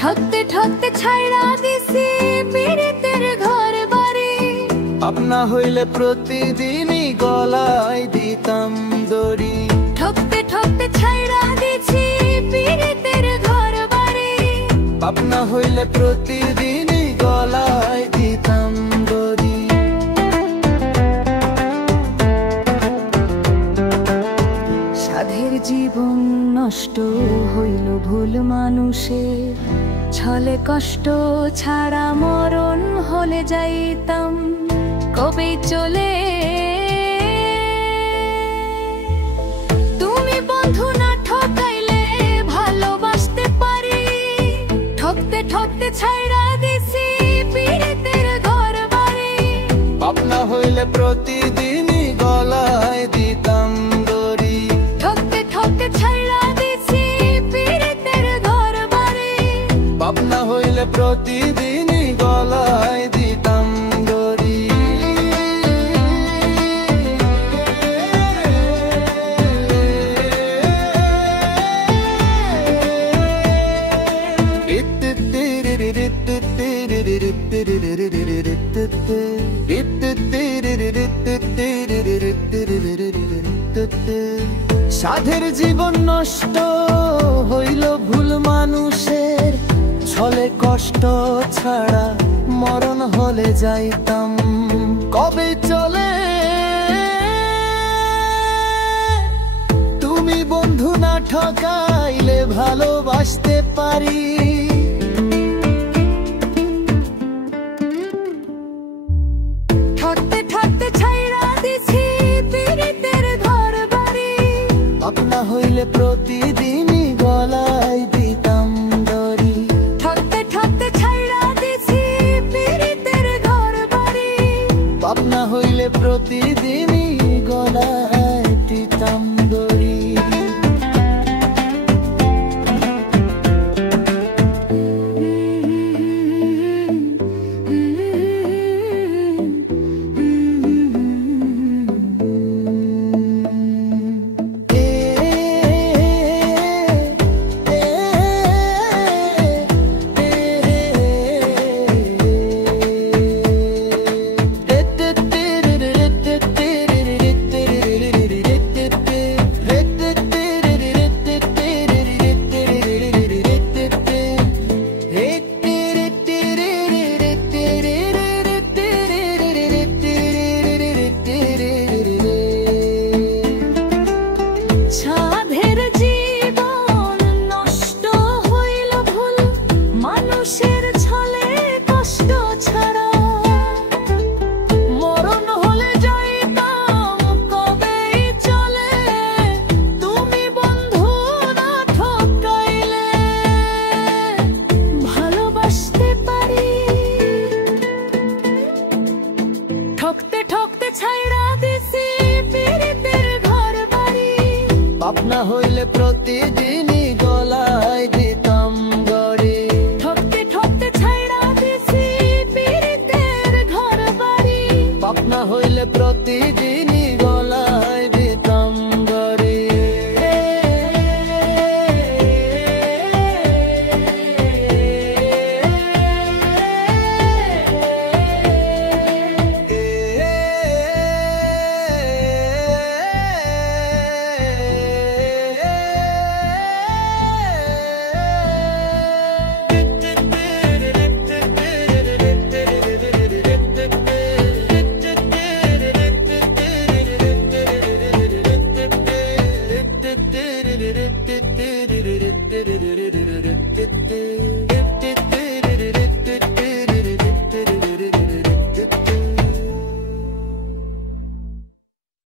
ঠকতে ঠকতে ছাইড়া দিছি পীড়িতের ঘর বাড়ি, আপনা হইলে প্রতিদিনই গলায় দিতাম দড়ি। ঠকতে ঠকতে ছাইড়া দিছি পীড়িতের ঘর বাড়ি, আপনা হইলে প্রতিদিনই গলায় দিতাম দড়ি। সাধের জীবন নষ্ট হইল ভুল মানুষের, ছলে কষ্ট ছাড়া মরণ হলে যাইতাম কবে চলে। তুমি বন্ধু না ঠকাইলে ভালোবাসতে পারি, ঠকতে ঠকতে ছাইড়া দিছি পীড়িতের ঘর বাড়ি, আপনা হইলে প্রতিদিনই গলায় দিতাম দড়ি। ঠকতে ঠকতে ছাইড়া দিছি পীড়িতের ঘর বাড়ি, আপনা হইলে প্রতিদিনই গলায় দিতাম দড়ি। সাধের জীবন নষ্ট হইল ভুল মানুষের, ছলে কষ্ট ছাড়া মরণ হলে যাইতাম কবে চলে। তুমি বন্ধু না ঠকাইলে ভালোবাসতে পারি, ঠকতে ঠকতে ছাইড়া দিছি পীড়িতের ঘর বাড়ি, আপনা হইলে প্রতিদিনই গলায় দিতাম দড়ি। ঠকতে ঠকতে ছাইড়া দিছি পীড়িতের ঘর বাড়ি, আপনা হইলে প্রতিদিনই গলায় দিতাম দড়ি। সাধের জীবন নষ্ট হইল ভুল মানুষের, ছলে কষ্ট ছাড়া মরণ হলে যাইতাম কবে চলে। তুমি বন্ধু না ঠকাইলে ভালোবাসতে পারি, ঠকতে ঠকতে ছাইড়া দিছি পীড়িতের ঘর বাড়ি, আপনা হইলে প্রতিদিনই গলায় দিতাম দড়ি। ঠকতে ঠকতে ছাইড়া দিছি পীড়িতের ঘর বাড়ি, আপনা হইলে প্রতিদিনই গলায় দিতাম দড়ি।